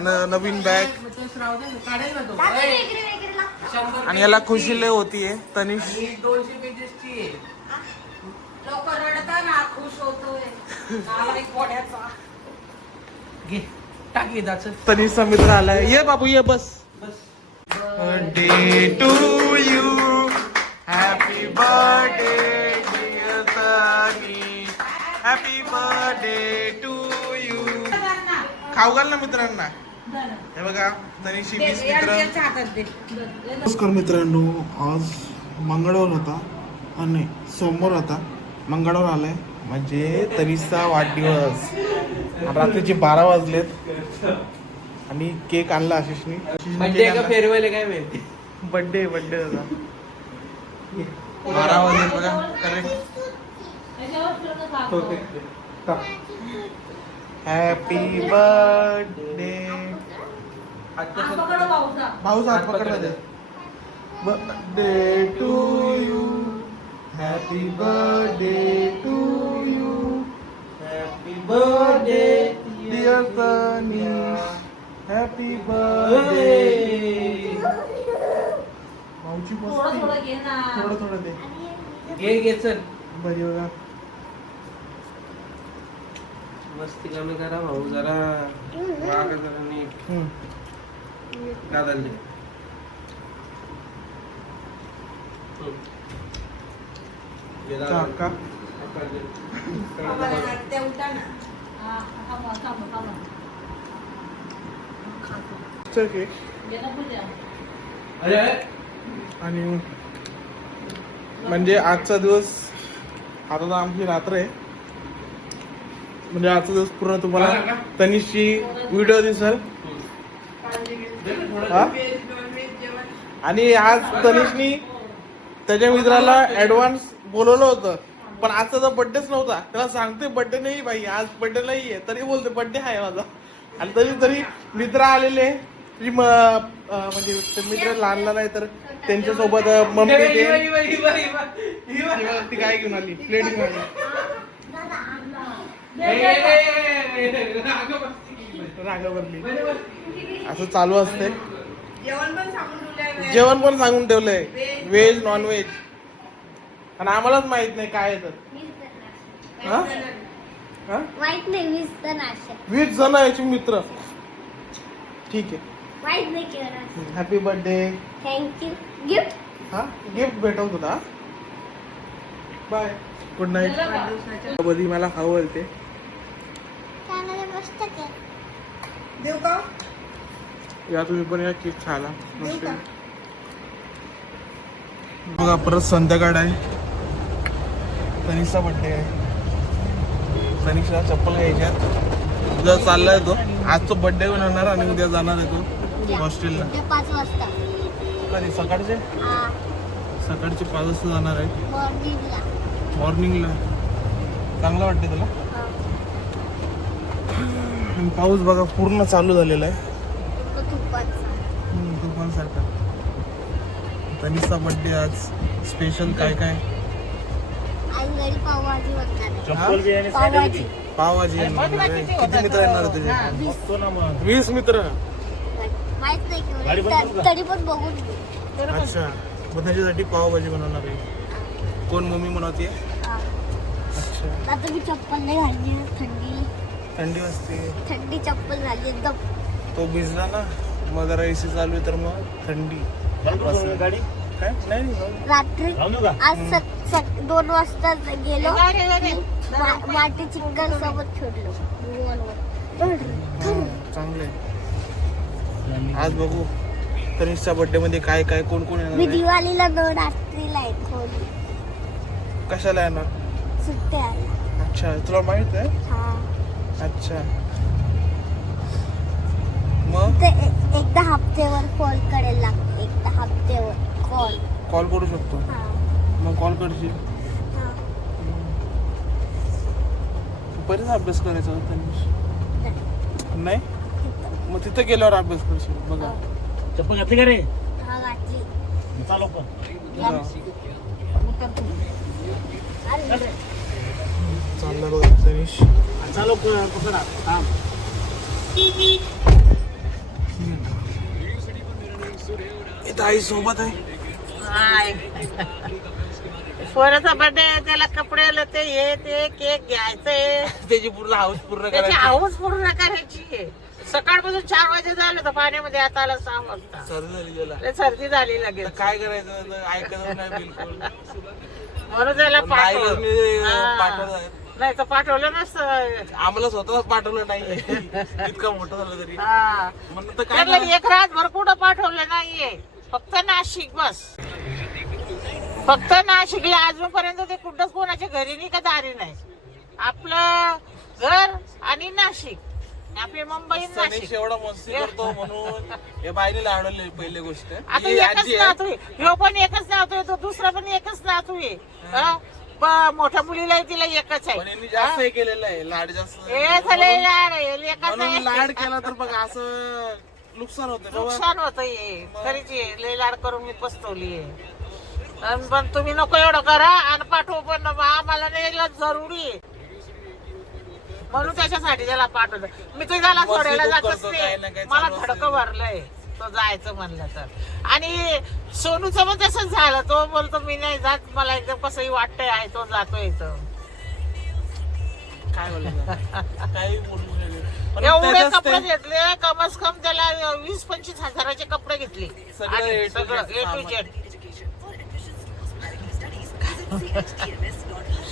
नवीन bag. आणि याला खुशी लय होतीये. तनिष 200 पेजेसची आहे. लोक रडतात ना, खुश होतोय. नालायक पोड्याचा. घे टाक येदाचं. तनिषचा मित्र आलाय. ये बाबू ये बस. Birthday to you, happy birthday dear Tanish, happy birthday to you. खाऊ घाल ना मित्रांना. हे बघा तनिषची 20 मित्र. नमस्कार मित्रांनो, आज मंगळवार होता आणि सोमवार होता. मंगळवार आलाय म्हणजे तनिषचा वाढदिवस. रात्रीचे 12 वाजलेत आणि केक आणला आशिषनी. बर्थडे का फेअरवेल आहे काय माहिती. बर्थडे होता. 12 वाजले बघा करेक्ट. Happy birthday. भाऊचा हात पकडला दे. Birthday to you, happy birthday to you, happy birthday dear Tanish, happy birthday. भाऊची मस्ती. थोडं दे. घे चल. बरी बघा. मस्ती कमी करा भाऊ जरा. राग जरा नीट. दादाला दे. काका केक आणि म्हणजे आजचा दिवस, आता तर आमची रात्र आहे, म्हणजे आजचा दिवस पूर्ण तुम्हाला तनिषची व्हिडिओ दिसेल. आणि आज तनिषनी त्याच्या मित्राला ऍडव्हान्स बोलवलं होतं, पण आजचा तर बर्थडेच नव्हता. त्याला सांगते बर्थडे नाही भाई, आज बर्थडे नाहीये, तरी बोलते बर्थडे आहे माझा. आणि तरी मित्र आलेले, म्हणजे मित्र लहान आहे, तर त्यांच्यासोबत मम्मी ती काय घेऊन आली, प्लेट घेऊन आली. रागावरली. असं चालू असते. जेवण पण सांगून ठेवलंय, व्हेज नॉन व्हेज. आणि आम्हालाच माहित नाही काय आहे तर. माहित नाही 20 जण याचे मित्र. ठीक आहे. माहित नाही केलं. Happy birthday. थँक्यू. गिफ्ट. हा गिफ्ट भेटवत होता. बाय. Good night. कधी मला खाऊ घालते. देऊ का? या तुम्ही पण या केक खायला. बघा परत संध्याकाळ आहे. तनिषचा बर्थडे आहे. तनिषला चप्पल घ्यायच्यात. उद्या चाललाय तो. आज तो बर्थडे होणार आणि उद्या जाणार आहे तो हॉस्टेलला. 5 वाजता. कधी सकाळचे 5 वाजता जाणार आहे. मॉर्निंगला. चांगलं वाटतं तुला. आणि पाऊस बघा पूर्ण चालू झालेला आहे. तुफान सारखा. तनिषचा बर्थडे आज. स्पेशल काय काय. पावभाजी. पावभाजी. किती मित्र येणार तुझे? 20 मित्र. माहित नाही तरी पण बघून. अच्छा, मग त्याच्यासाठी पावभाजी बनवणार आहे. कोण मम्मी बनवते? अच्छा. आता मी चप्पल नाही घालली. थंडी वाजते. थंडी चप्पल घालली एकदम. तो भिजला ना, मग जरा एसी चालू आहे तर मग थंडी. गाडी काय नाही रात्री आज 2 वाजता गेलो. माती चिखल सोबत खेळलो. चांगले. आज बघू तनिषच्या बर्थडे मध्ये काय काय कोण कोण येणार. मी दिवाळीला रात्रीला येतो. कशाला येणार? सुट्ट्या. अच्छा, तुला माहित आहे? हा. अच्छा. मग एकदा हप्त्यावर कॉल करायला लागतो. एकदा हप्त्यावर कॉल करू शकतो. मग कॉल करशील. बरेच अभ्यास करायचा होता तनिष. नाही मग तिथं गेल्यावर अभ्यास करशील. बघा चप्पल घातली का रे? घातली. चालू पण चालला बघ तनिष. चालू कसं थांब. ताई सोबत आहे. पोराचा बर्थडे त्याला कपडे ते हे ते केक घ्यायचंय त्याची पूर्ण हाऊस पूर्ण त्याची करायची. हाऊस पूर्ण करायची आहे. सकाळपासून 4 वाजे झालं तर पाण्यामध्ये आता आला 6 वाजता सर्दी झाली त्याला. लय सर्दी झाली लगेच. तर काय करायचं आता ऐकत नाही बिलकुल. म्हणून त्याला पण नाही पाठवलं. मी हा. पाठवलं आहे. नाही तर पाठवलं नसतं. आम्हाला स्वतःच पाठवलं नाही इतकं मोठं झालं तरी. हा. म्हणून तर काय त्याला करायचं? एक रातभर कुठं पाठवलं नाहीये. फक्त नाशिक बस. फक्त नाशिकला अजूनपर्यंत ते कुठंच कोणाच्या घरी नाही का दारी नाही. आपलं घर आणि नाशिक. आपली मुंबई सनीश नाशिक. एवढा मस्ती करतो म्हणून हे बाईने आवडले पहिली गोष्ट. आता ही एकच आजी आहे. नातू आहे. ह्यो पण एकच नातू आहे. तो दुसरा पण एकच नातू आहे. हा? मोठ्या मुलीला तिला एकच आहे. पण यांनी जास्त हे केलेलं आहे लाड जास्त. हे झाले लाड आहे. एकच म्हणून आहे. लाड केला तर बघा असं नुकसान होतं बाबा. नुकसान होत खरीच आहे. लय लाड करून मी पस्तवली पण तुम्ही नको एवढं करा आणि पाठवू पण आम्हाला न्यायला जरुरी आहे. म्हणून त्याच्यासाठी त्याला पाठवलं. मी तर त्याला मस्ती सोडायला खूप जातच करतो, काही ना नाही. काही मला चालू धडकं भरलंय तो जायचं म्हणलं तर. आणि सोनूचं पण तसंच झालं. तो बोलतो मी नाही जात. मला एकदम कसंही वाटतंय आहे तो जातो इथं. काय बोलायचं काही बोलू नाही. पण एवढे त्याच्याच कपडे ते घेतले कमस कम त्याला 20-25 हजाराचे कपडे घेतले. सगळं आणि A to सगळं Z A to सामान. Z.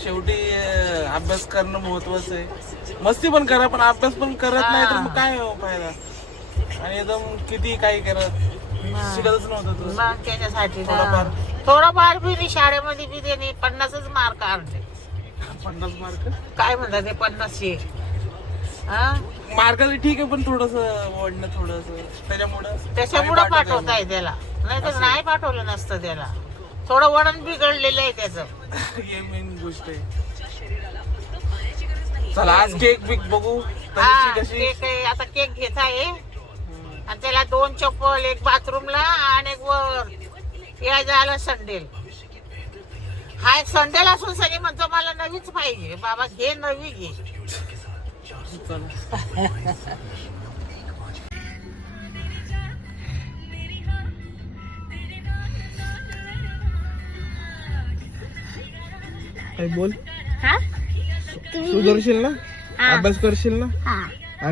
शेवटी अभ्यास करणं महत्वाचं आहे. मस्ती पण करा पण अभ्यास पण करत नाही तर मग काय फायदा. आणि एकदम किती काही करत शिकतच नव्हतं तू. मग त्याच्यासाठी थोडंफार. थोडंफार बी नाही. शाळेमध्ये बी त्यांनी 50च मार्क आणले. 50 मार्क काय म्हणतात ते 50 मार्क ठीक आहे पण थोडस वाढणं थोडस त्याच्यामुळं पाठवताय त्याला. नाही तर नाही पाठवलं नसतं त्याला. थोडं वळण बिघडलेलं आहे त्याचं. हे मेन गोष्ट आहे. चला आज केक बिक बघू हा, तनिषी कशी. केक आहे. आता केक घेत आहे आणि त्याला 2 चप्पल, एक बाथरूमला आणि एक वर या झालं संडेल. हा एक संडेल असून सनी म्हणतो मला नवीच पाहिजे. बाबा घे नवी घे. काय बोल. हा सुधरशील ना हा. अभ्यास करशील ना. हा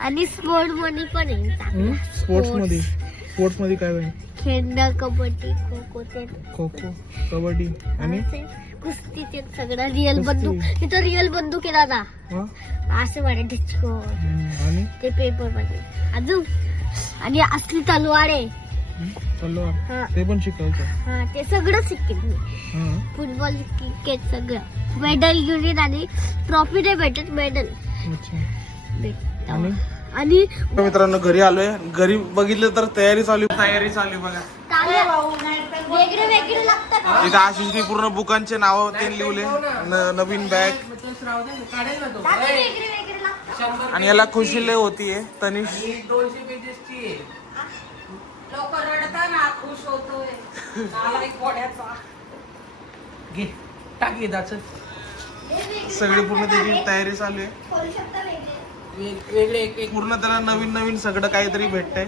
आणि स्पोर्ट मध्ये पण आहे चांगलं. स्पोर्ट्स मध्ये काय होईल. खेळणं, कबड्डी, खो खो ते खो खो कबड्डी आणि कुस्ती ते सगळं. रिअल बंदूक तिथं रिअल बंदूक आहे दादा. हा? असं वाटत डिस्को आणि ते पेपर मध्ये अजून. आणि असली तलवार आहे. तलवार हा. ते पण शिकायचं. हा ते सगळं शिकेल मी. हा. फुटबॉल, क्रिकेट सगळं. मेडल युनिट आणि ट्रॉफी नाही भेटत. मेडल अच्छा. भेटत. आणि मित्रांनो घरी आलोय. घरी बघितलं तर तयारी चालू बघा. वेगळे वेगळे लागतात. इथं आशिषनी पूर्ण बुकांचे नाव ते लिवले. नवीन बॅग वेगळे वेगळे लागतात. आणि याला खुशी लय होतीये. तनिष 200 पेजेसची आहे. लोक रडतात ना खुश होतोय. घे टाक घे दाच सगळी पूर्ण त्याची तयारी चालू आहे. खोलू शकता वेगळे. वेगळे एक एक पूर्ण त्याला नवीन नवीन सगळं काहीतरी भेटतंय.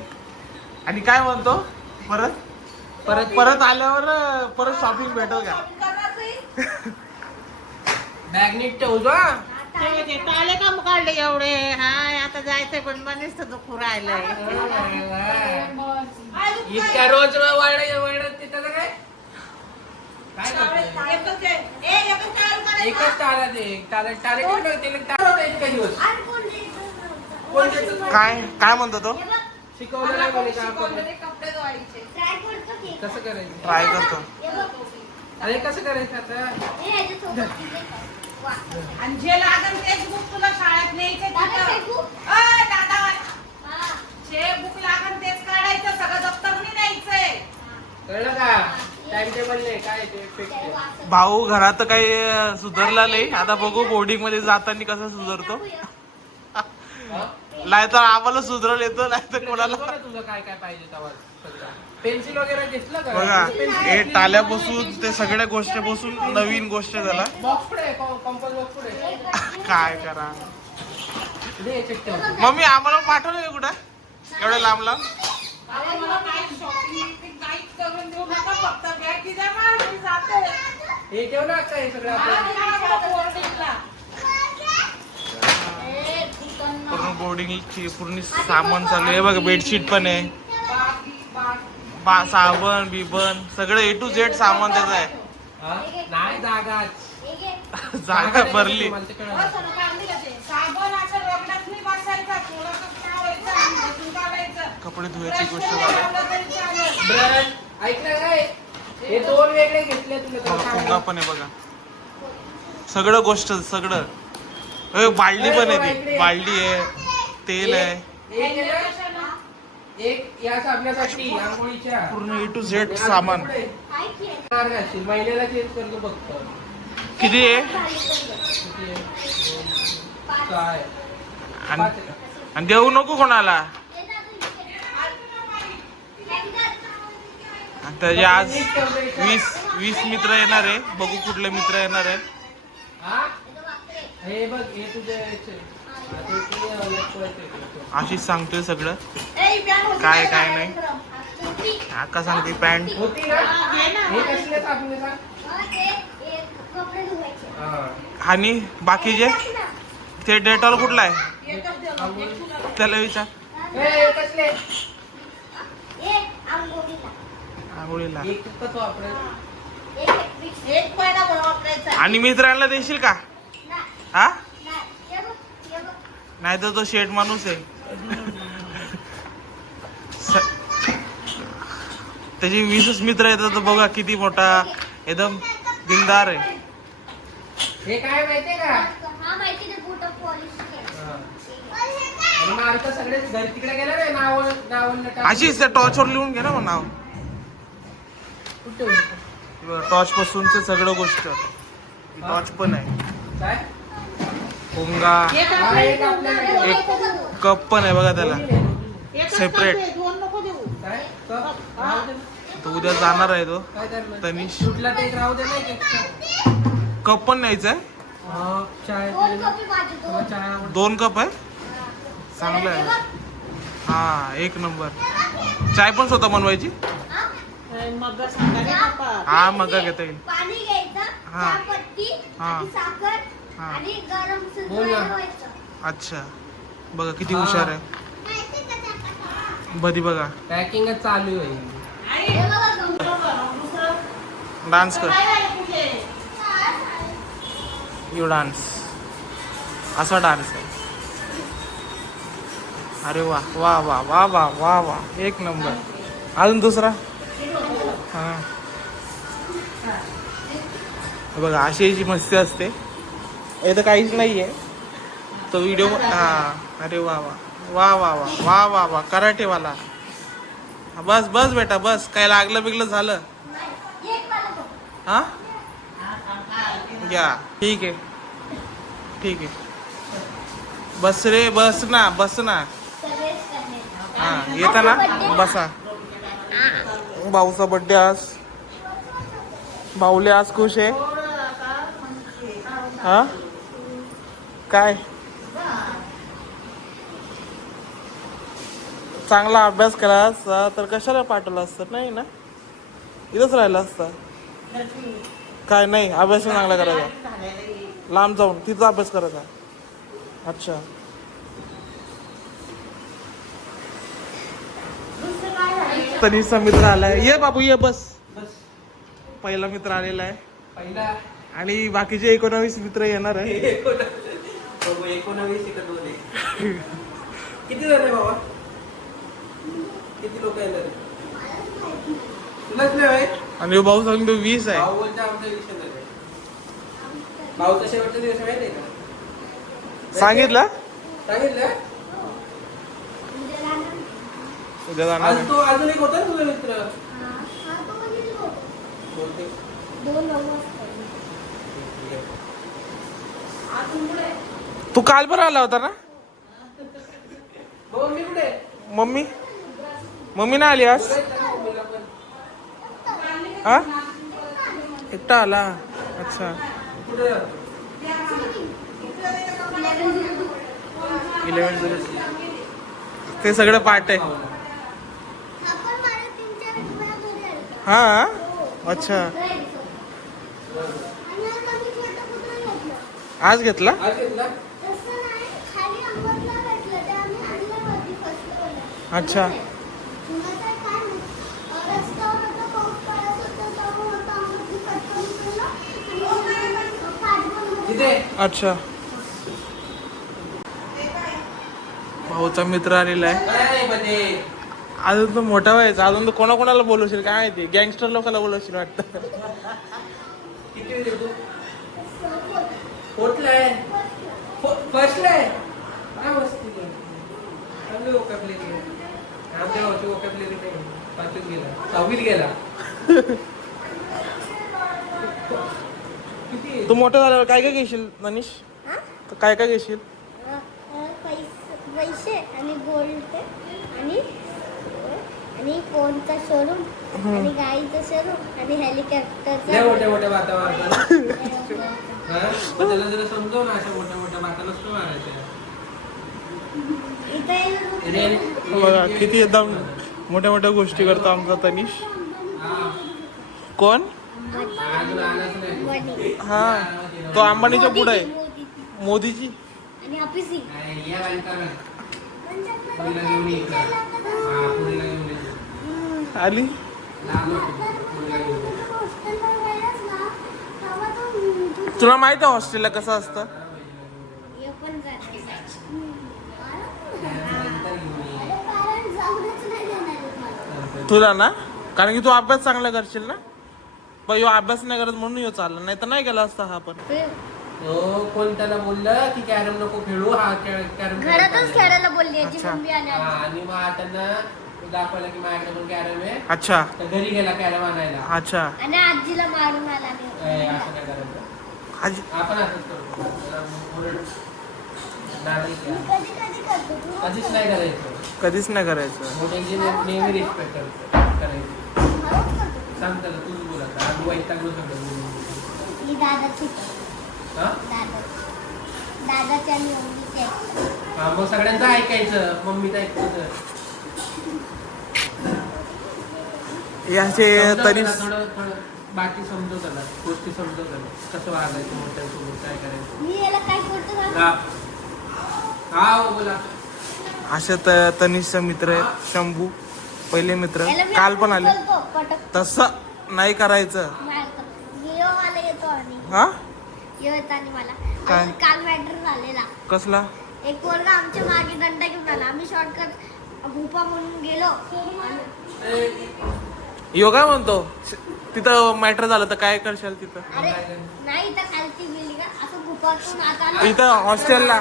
आणि काय म्हणतो परत आल्यावर परत शॉपिंग भेटेल का. बॅग नीट ठेवतो हा. ते टाले काम काढले एवढे. हा आता जायचंय पण मनीस तर दुखू राहिलंय. इतक्या रोज वाढत तिथं काय काय करतोय? एकच तारा दे. तारा इतका दिवस आणि कोण देईल? कोण देतं? काय म्हणतो तो. शिकवलं नाही म्हणे का आपण? ट्राय करतो की. कसं करायचं ट्राय करतो. हे बघ. अरे कसं करायचं आता हे ह्याच्यासोबत दिले. वा. आणि जे लागेल तेच बुक तुला शाळेत न्यायचे. दादा फेकू? दादा हा. जे बुक लागेल तेच काढायचं. सगळं दप्तर नाही न्यायचंय. कळलं का टाइम टेबल नाही काय ते फिक्स. भाऊ घरात काही सुधारला नाही. आता बघू बोर्डिंग मध्ये जाताना कसं सुधारतो. नाही तर आम्हाला सुधरल येतो नाही तर कोणाला. तुझं काय काय पाहिजे तेव्हा पेन्सिल वगैरे घेतलं का बघा हे टाल्या बसून ते सगळ्या गोष्टी बसून नवीन गोष्ट झाला. बॉक्स पुढे कंपास बॉक्स पुढे काय करा. दे याच्यात ठेव. मम्मी आम्हाला पाठवलं का कुठं एवढं लांब अरे मला काही shopping काही करून देऊ नका, फक्त bag की द्या मला, मी जाते. हे ठेव ना आता हे सगळं हा, आपलं. मी जाते boardingला. ए, चिकन पूर्ण बोर्डिंगची पूर्ण सामान चालू आहे बघा. बेडशीट पण आहे, साबण बिबन सगळं ए टू झेड सामान त्याचं आहे. हा? नाही जागाच. जागा भरली. मला ते कळलं. साबण असं रगडत नाही बसायचं, थोडंसं लावायचं आणि बसून काढायचं. कपडे धुवायची गोष्ट झाली. लावलं तरी चालेल. ब्रश ऐकलं काय? हे दोन वेगळे घेतले तुला तर बघा, सांग. पोंगा पण आहे बघा. सगळं गोष्ट सगळं. बालडी पण आहे ती. बालडी आहे, तेल आहे, एक आहे ना, एक या साबणासाठी आंघोळीच्या पूर्ण ए टू झेड सामान. मार घालशील, महिन्याला चेंज करतो फक्त. किती आहे? किती आहे? काय आणि देऊ नको कोणाला. आणि त्याचे आज 20 मित्र येणार आहे. बघू कुठले मित्र येणार आहेत. हा? हे बघ हे तुझे आशिष सांगतोय सगळं काय काय नाही. आका सांगते पॅन्ट. होती ना? हे कसले साबण सांग? हा. आणि बाकीचे ते डेटॉल कुठला आहे त्याला विचार. हे कसले? आंघोळीला. एकच वापरायचं. एक महिना भर वापरायचा. आणि मित्रांना देशील का? हा, नाही तर तो शेठ माणूस आहे. त्याची 20 मित्र येतात. बघा किती मोठा एकदम दिलदार आहे. हे काय माहितीये का? आणि मार्क सगळे घरी तिकडे गेले ना नाव आशिष त्या टॉर्चवर लिहून घे ना मग नाव. टॉर्च पासूनच सगळं गोष्ट. टॉर्च पण आहे, काय? पोंगा, एक हा, आपल्या एक इथे आपल्याला उन्हाळ्यात एक नको देऊ. कप पण आहे बघा त्याला. एकच separate. कप दे, दोन नको देऊ. काय? कप? राहू दे ना. तो उद्या जाणार आहे तो. काय करणार? तनिष कुठला ते एक राहू दे ना एक extra. कप पण न्यायचा आहे. हा, चाय मला चाय आवडते. 2 कप आहे. चांगलं आहे. हा, एक नंबर. चाय पण स्वतः बनवायची. काय मग सांगा रे पप्पा. हा, मग घेता येईल. पाणी घ्यायचं, हा. चहापत्ती हा. आणि साखर हा. आणि गरम बोल ना. शिजवायचं. अच्छा, बघा किती हा. हुशार आहे. बधी बघा पॅकिंगच चालू आहे. आई, हे बघा गं. दुसरं डान्स कर. काय आहे तुझे? You dance. असा डान्स आहे. अरे वा वा वा वा वा वा वा, एक नंबर. अजून दुसरा. हा, बघा अशी याची मस्ती असते. इथं काहीच नाहीये तो व्हिडिओ. हा, अरे वा वा वा वा वा वा वा वा, कराटेवाला. बस बस बेटा बस. काय लागलं बिगलं झालं? एक पाला बघ. हा, घ्या. ठीक आहे ठीक आहे. बस रे, बस ना बस ना. सगळेच करणे. हा, येता ना बसा. भाऊचा बर्थडे आज. भाऊले आज खुश आहे. हा, काय चांगला अभ्यास केला असता तर कशाला पाठवलं असतं? नाही ना, इथंच राहिला असता. काय नाही, अभ्यास चांगला करायचा. लांब जाऊन तिचा अभ्यास करायचा. अच्छा, तनिषचा मित्र आलाय. ये बाबू ये, बस. बस पहिला मित्र आलेला आहे पहिला आणि बाकीचे 19 मित्र येणार आहे. 19 का 2 आहे. किती जण आहे बाबा? किती लोक येणार? तुलाच नाही माहित? आणि भाऊ सांगतो 20 आहे. भाऊ बोलते आमच्या 20 येणार आहे. भाऊचा शेवटचा दिवस माहित आहे का? सांगितलं सांगितलं? उद्या जाणार आज आहे. तो अजून एक होता ना तुझा मित्र? हा, तो कधी बघ. बोलते. 2 वाजता. तू काल पण आला होता ना? भाऊ मी कुठे? मम्मी मम्मी ना आली आज. मम्मीला पण. हा, एकटा आला. अच्छा, कुठे जातो? 11 ते सगळं पाठ आहे. हा अच्छा आणि आता मी छोटं कुत्रं घेतलं. आज घेतला आज घेतला तसं नाही, खाली अंबरला भेटलं, ते आम्ही आणलं वरती first floorला. अच्छा. मग काय नाही. रस्त्यावर होतं, पाऊस पडत होता, तेव्हा होतं अंबरची पटकन उचललं आणि पाच बनवलं. तिथे अच्छा भाऊचा मित्र आलेला आहे नाही मध्ये अजून तो मोठा व्हायचा अजून तो कोणाकोणाला बोलवशील काय माहिती गँगस्टर लोकांना बोलवशील वाटतं किती वेळ तू फोर्थला आहे फर्स्टला आहे काय मस्ती आहे. चांगली वोकॅब्युलरी आहे. आमच्या गावची वोकॅब्युलरी नाही. पाचवीत गेला 6वीत गेला किती तू मोठं झाल्यावर काय काय घेशील मनीष हा? काय काय घेशील पैसे आणि गोल्ड आणि फोनचा शोरूम आणि गाडीचा शोरूम आणि लय हेलिकॉप्टरचा मोठ्या मोठ्या बाता मारतात हा पण त्याला जरा समजव ना अशा मोठ्या मोठ्या बाता नसतो मारायच्या बघा किती एकदम मोठ्या मोठ्या गोष्टी करतो आमचा तनिष कोण हा तो अंबानीच्या पुढे आहे मोदीची आणि हापिसी आली तुला माहित आहे हॉस्टेलला कसं असतं तुला ना कारण की तू अभ्यास चांगला करशील ना पण ह्यो अभ्यास नाही करत म्हणून ह्यो चालला नाही तर नाही गेला असता हा पण कोण त्याला बोललं की कॅरम नको खेळू हा कॅरम घरातच खेळायला बोलली याची अच्छा. मम्मी आणि आजी. आणि मग त्यांना दाखवलं की माझ्याकडे पण कॅरम आहे अच्छा तर घरी गेला कॅरम आणायला अच्छा आणि आजीला मारून आला नाही. असं काय करायचं आजी आपण असंच करतो ओरड. नाराज मी आहे. कधी कधी करतो तू कधीच नाही करायचं कधीच नाही करायचं मोठ्यांची नेहमी रिस्पेक्ट करायची हळूच करतो. सांग त्याला तूच बोलत आम्ही वैतागलो सगळं ही दादाची हा दादाची आणि मम्मीची आहे. हा, मग सगळ्यांचं ऐकायचं मम्मीचं ऐकायचं याचे समजाव तरी त्याला थोडं बाकी समजव त्याला गोष्टी समजव त्याला कसं वागायचं मोठ्यांसोबत काय करायचं मी याला काय करतो सांग? हा हो बोला असे तनिषचा मित्र आहे शंभू पहिले मित्र याला मी काल पण आले बोलतो, पटक तसं नाही करायचं मारतो. यो मला येतो आणि हा यो येतो आणि मला काय? आणि काल मॅटर झालेला कसला एक पोरगा आमच्या मागे दंडा घेऊन आला आम्ही शॉर्टकट भूपा म्हणून गेलो आणि यो काय म्हणतो तिथं मॅटर झालं तर काय करशाल तिथं अरे नाही तर खालची बिल्डिंग असं भूपातून आता आलो. इथं हॉस्टेलला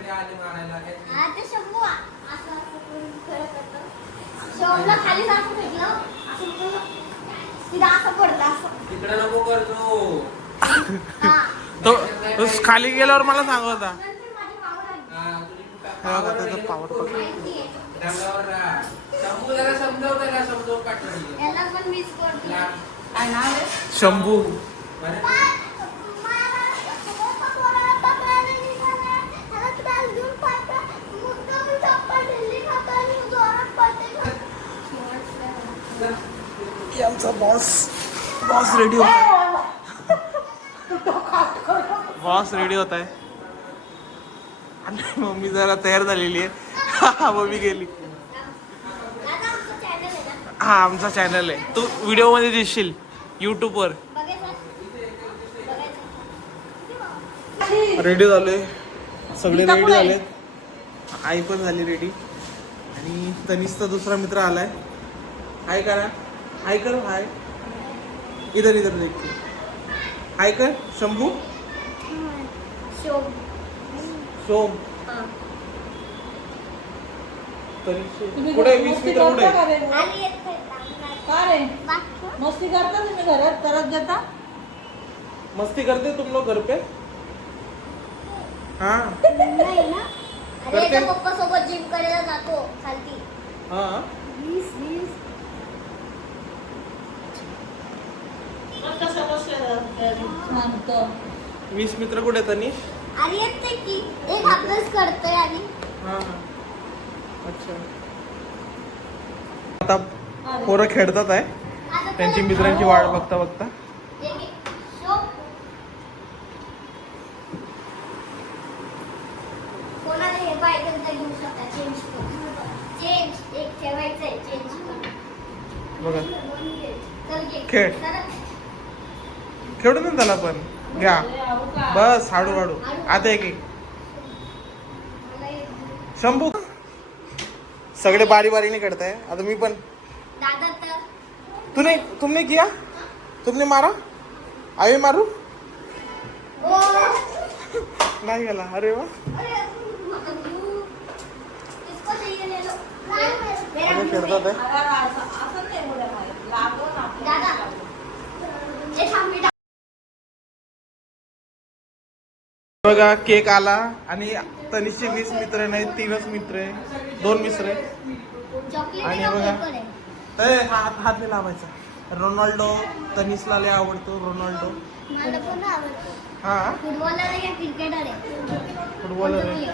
हा ते शंभू असं असं करून खेळत होतं. शॉपला खाली असं फेकलं असं करून तिथं असं पडलं असं तिकडे नको करतो हा तो तो खाली गेल्यावर मला सांगत होता नंतर माझी मावळ आली. हा, तुझी हा, आता त्याचा power पकड. माहिती आहे. रंगावर राहा. शंभू जरा समजाव त्याला समजावून पाठवली याला पण मिस करतो काय नाव आहे शंभू बरं. आमचा बॉस रेडी होत आहे बॉस रेडी होत आहे आणि मम्मी जरा तयार झालेली आहे मम्मी गेली हा आमचा चॅनल आहे तू व्हिडिओ मध्ये दिसशील YouTube वर रेडी झालोय सगळे रेडी झालेत आई पण झाली रेडी आणि तनिषचा दुसरा मित्र आलाय हाय करा हाय कर हाय इधर इधर देख हाय कर शंभू सोम तनिष कुठे 20 मित्र कुठे का रे मस्ती करता तुम्ही घरात करत देता मस्ती करते तुम लोग घर पे हाँ नाही ना अरे याच्या पप्पा सोबत जिम करायला जातो खालती हाँ 20 कसं बसलं शांत 20 मित्र कुठे तनिष आणि येते की एक अभ्यास करतोय आणि हाँ हाँ अच्छा आता पोरं खेळतात आहे आता त्यांची चला. मित्रांची वाट बघता बघता. एक एक. शोभ. कोणाला हे पाहिजे तर घेऊ शकता. चेंज चेंज एक ठेवायचंय चेंज बघा चल घे. खेळ. चला. खेळू ना त्याला पण घ्या बस हळूहळू आता एक एक. मला एक. शंभू सगळे बारी बारीने खेळताय आता मी पण. दादा तर तुमने किया तुमने मारा आम्ही मारू ओ नाही गेला अरे वा अरे किसको चाहिए ले लो. मेरा सगळे blue खेळतात है. आहे. असं नाही बोलायला पाहिजे. लागलं ना आपल्याला. दादा ये थांब बेटा. बघा केक आला आणि तनिषचे 20 मित्र नाही 3च मित्र आहे 2 मित्र आहे. चॉकलेट आणि का बघा. पेपर आहे. हात नाही लावायचा. रोनाल्डो तनिषला लय आवडतो रोनाल्डो. मला पण आवडतो. हा फुटबॉलर आहे का क्रिकेटर आहे? फुटबॉलर आहे.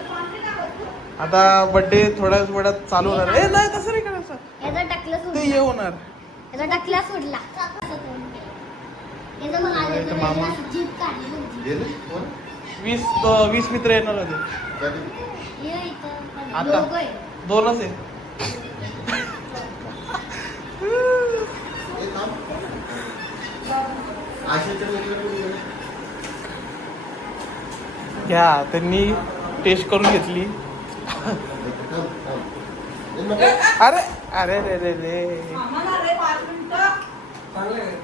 आता बर्थडे थोड्याच वेळात चालू होणार. ए नाही तसं नाही करायचं याचा टकला ते सुटला. हे होणार. याचा टकला सुटला. याचं मग आलं इथं तर मामा. याला जीप काढली होती. 20 मित्र येणार होते. ये इथं आता. लोगो आहे. 2च आहे. घ्या त्यांनी टेस्ट करून घेतली. अरे अरे रे रे रे आम्हाला रे 5 मिनिटं. चांगलं आहे.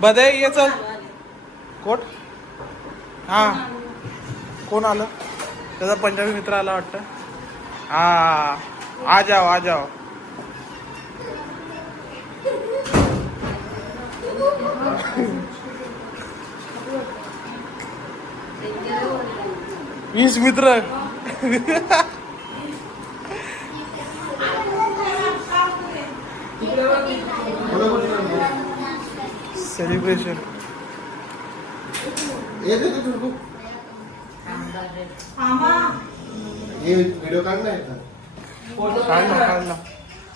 बदे ये चल कोट. हा कोण आलं त्याचा पंजाबी मित्र आला वाटतं. हा आ जाओ आ जाओ. वीस मित्र तिकडे बघ. सेलिब्रेशन. आम्हा व्हिडिओ काढलाय का? काढला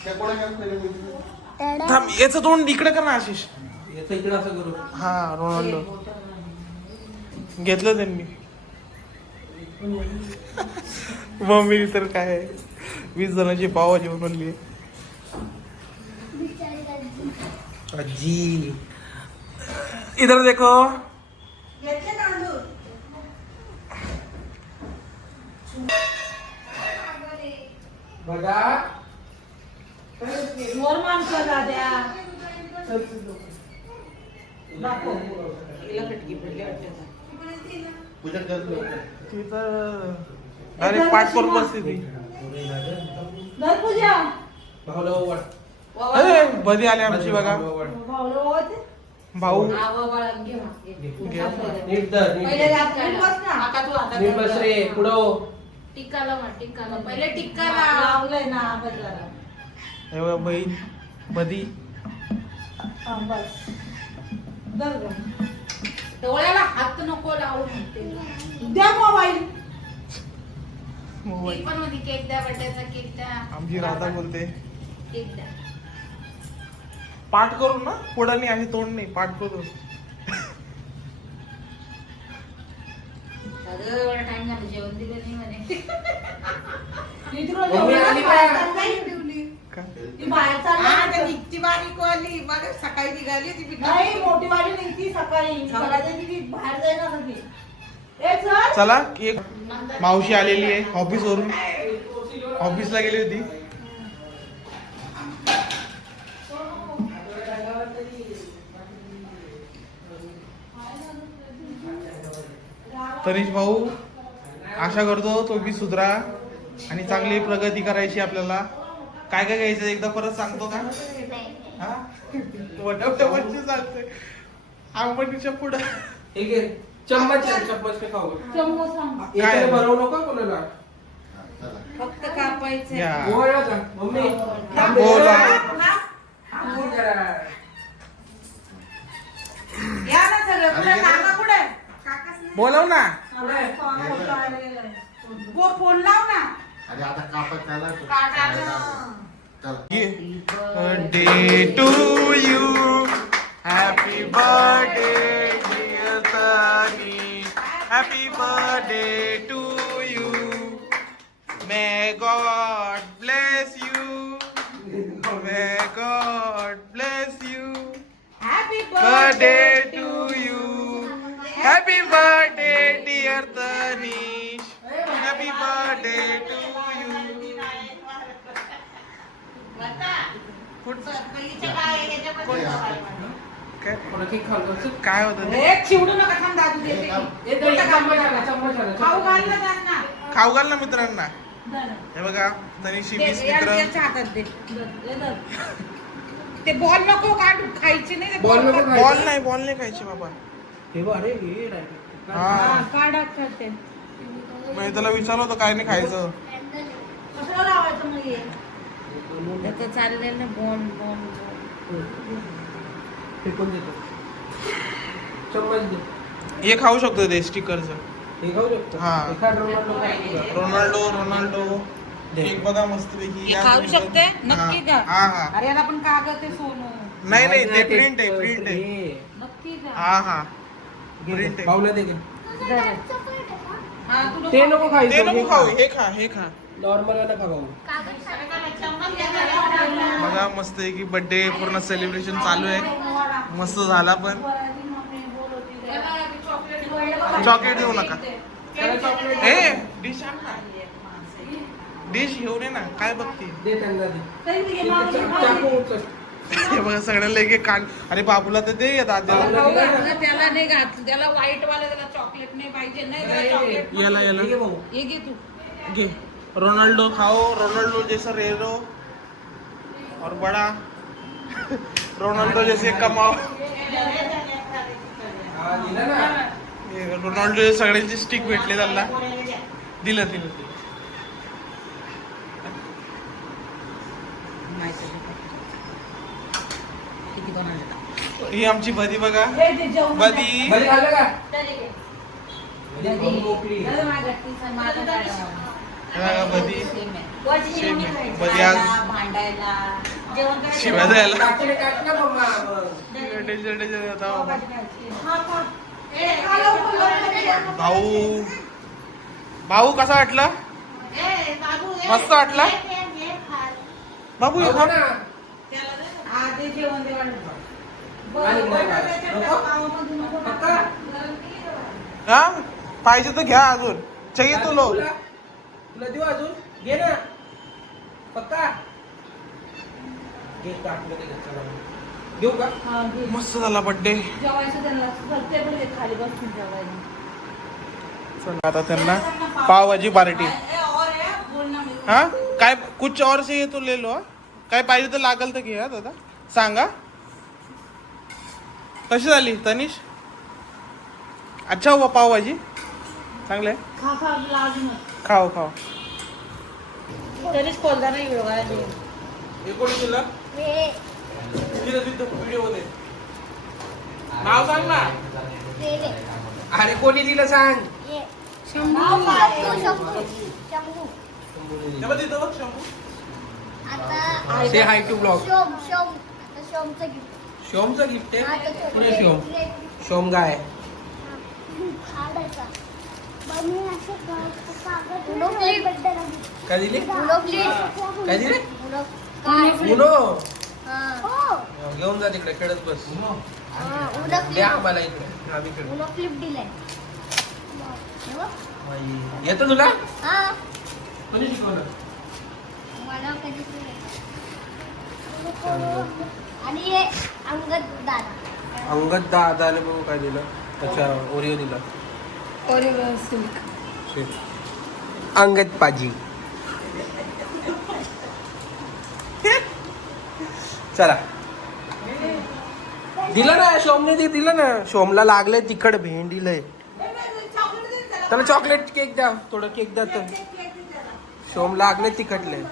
त्या कोणा केला? थांब याचं तोंड इकडे कर ना आशिष. याचं इकडे असं करू. हा रोनाल्डो घेतलं त्यांनी. मम्मी तर काय 20 जणांची पावभाजी बनवली. अजी इधर देखो. घेतले तांदूळ. बघा वर माणसं दाद्या. दाखव. पूजा करतो. ती तर डायरेक्ट पाठ करून बसते ती. धर पूजा. भाऊला ओवाळ. अरे बधी आले आमची बघा. ओवाळ. भाऊला ओवाळते. भाऊ नीट धर, नीट पहिले धर. रात्री बस ना. नीट बस रे पुढं हो. पहिले टिक्का लावलंय ना बदलाला. हे बघा बहीण बधी. हा, बस. धर गं. डोळ्याला हात नको लावू म्हणते. द्या मोबाईल. मोबाईल. पण मध्ये केक द्या बर्थडेचा केक द्या. आमची राधा बोलते केक द्या. पाठ करून ना पुढं नाही आणि तोंड नाही पाठ करून. एवढा टाइम झाला जेवण दिलं नाही म्हणे. इथून मम्मी जेवढं आली बाहेर का? चाललंय. का? ती बाहेर हा, चालली. ते निघती बारीक वाली. मग सकाळी निघाली ती नाही मोठी वाली निघती सकाळी. घरात ती बाहेर जाईना सगळी. ए चल. चला एक मावशी आलेली आहे ऑफिस वरून. ऑफिसला गेली होती. तनिष भाऊ आशा करतो तो बी सुधरा आणि चांगली प्रगती करायची आपल्याला. काय काय घ्यायचं एकदा परत सांगतो का? हा वडवटवरची सांगते आंबणीच्या पुढं. ठीक आहे. चम्मच चम्मच पे खाऊ. चम्मच सांग. याच्याने भरवू नको कोणाला. फक्त कापायचं. या. ओवाळला का मम्मी? बोला. थांबून करा. या ना सगळं. कुठे काका कुठे? बोलव ना. फोन लाव ना. आणि आता कापत त्याला काढा. चला. ये. birthday to you. Happy birthday, dear Tanish. Happy birthday to you. May God bless you. May God bless you. Happy Birthday to you. Happy birthday, dear Tanish. Happy birthday to you. काय थोडं cake खाल्लं काय होतं ते? एक चिवडू नका थांब दादू देते की. चम्मच आला चम्मच आला खाऊ घाल ना त्यांना. खाऊ घाल ना मित्रांना. दे. हे बघा तनिषी दे, 20 या- मित्र. याच्या हातात दे. ते बॉल नको काढू खायची नाही ते बॉल नको काढ. खायची. बॉल नाही खायचे बाबा. हे बघ, अरे हे direct. हा काढा खाते. मी त्याला विचारलं होतं काय नाही खायचं. कशाला लावायचं मग हे? त्याचं चाललंय ना बॉल बॉल फेकून देतो चम्मच दे हे खाऊ शकतो ते स्टिकरचं. हे खाऊ शकतो हा. एखाद रोनाल्डो खायचं. रोनाल्डो केक बघा मस्तपैकी. हे खाऊ शकते? नक्की का? हा हा. अरे याला पण कागद ते सोनं. नाही ते प्रिंट आहे प्रिंट आहे. हे. नक्की का? हा घे, Print आहे. पावला दे घे. हा, तू ते नको खायचं ते नको खाऊ हे खा. नॉर्मल वाला खा भाऊ बघा मस्त आहे की बर्थडे पूर्ण सेलिब्रेशन चालू आहे. मस्त झाला पण. चॉकलेट देऊ नका. ए डिश आण ना. डिश घेऊन ये ना. काय बघते? दे त्यांना दे तरी मी घेणार होती. चाकू उचल. हे बघा सगळ्याला एक कान. अरे बाबूला तर दे दादाला. त्याला नाही घातलं त्याला व्हाईट वाला त्याला चॉकलेट नाही पाहिजे नाही त्याला चॉकलेट याला हे घे भाऊ हे घे तू घे. रोनाल्डो खाओ. रोनाल्डो जैसा रेरो और बड़ा. रोनाल्डो जैसे कमाओ. हा दिला ना हे रोनाल्डो सगळ्यांची स्टिक भेटले त्यांना. दिलं किती कोणाला ही आमची बदी बघा. हे दे जेवण. बदी बरी खाल्लं का तरी घे. बरी खाऊन मोकळी. अरे माझ्या टीचर माझं काय हे बघा बदी. वरची सेम जेवण आहे. करायचं. बदी आज भांडायला जेवण करायचं. शिव्या द्यायला. काकडे काट ना मम्मा. डेंजर होता बाबा. भाजी खायची. हा, खा. ए, खा लवकर, लवकर. भाऊ कसा वाटलं? मस्त वाटला? बाबू हे खाऊ खा. ना. हा, ते जेवण दे वाढून. आणि मग काय? त्याच्यात नको? पावामध्ये नको पक्का? टाकू. हा पाहिजे तर घ्या अजून. चाहिए तो लो. तुला देऊ अजून घे ना पक्का घे काटमध्ये घ्यायचं घेऊ का हा, घे. मस्त झाला बर्थडे. जेवायचं त्यांना ते पण घे, खाली बसून जेवायला. आता त्यांना पावभाजी पार्टी. ए, और है, बोलना मेरे को. हा काय कुछ और चाहिए तो ले लो. हा? काय पाहिजे तर लागल तर घे. हा दादा सांगा. कशी झाली तनिष? अच्छा हुआ पावभाजी. चांगलं आहे. खा खा लागून खाओ तरीच खोलदा नाही वेगळा हे कोणी दिलं? व्हिडिओ मध्ये नाव सांग ना. अरे कोणी दिलं सांग शंभू तेव्हा तिथं बघ शंभू. आता से हाय टू ब्लॉग शोमचं गिफ्ट. शोमचं गिफ्ट आहे कुठे शोम शोम गाय काय दिली काय दिले उनो घेऊन जा तिकडे खेळत बस द्या आम्हाला इकडे आम्ही खेळू फ्लिप दिलाय. येतं तुला हा कोणी शिकवलं मला कधी आणि हे अंगद दादा. अंगद दादाने बघू काय दिलं अच्छा ओरिओ दिला अंगद पाजी चला दिलं ना शोमने ते दिलं ना शोमला लागलंय तिखट भेंडीलंय त्याला चॉकलेट केक द्या थोडं केक द्या तर शोम लागलंय तिखटलंय